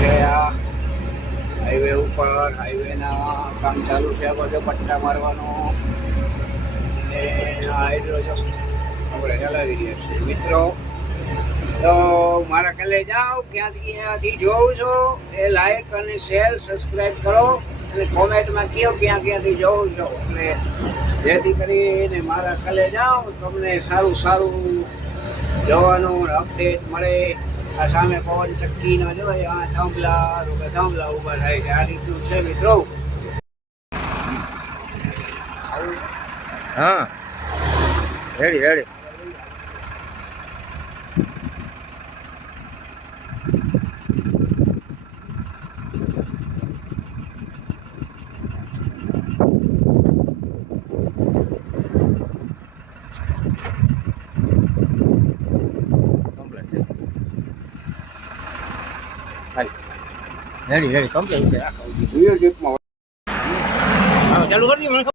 છે આ હાઈવે ઉપર, હાઈવેના કામ ચાલુ છે. આ બધો પટ્ટા મારવાનો અને હાઇડ્રોજન આપણે ચલાવી રહ્યા છીએ મિત્રો. તો મારા કલે જાઓ, ક્યાંથી જોઉં છો એ લાઈક અને શેર સબસ્ક્રાઈબ કરો અને કોમેન્ટમાં કહો ક્યાંથી જોઉં છો, અને જેથી કરીને મારા કલે જાઓ તમને સારું જોવાનું અપડેટ મળે. આ સામે પવન ચક્કીનો જોઈએ, આ થાંભલા ઊભા થાય છે. આ રીતનું છે મિત્રો. હા, રેડી કમ્પ્લીટ છે. વિડીયો ક્લિપમાં ચાલુ કરી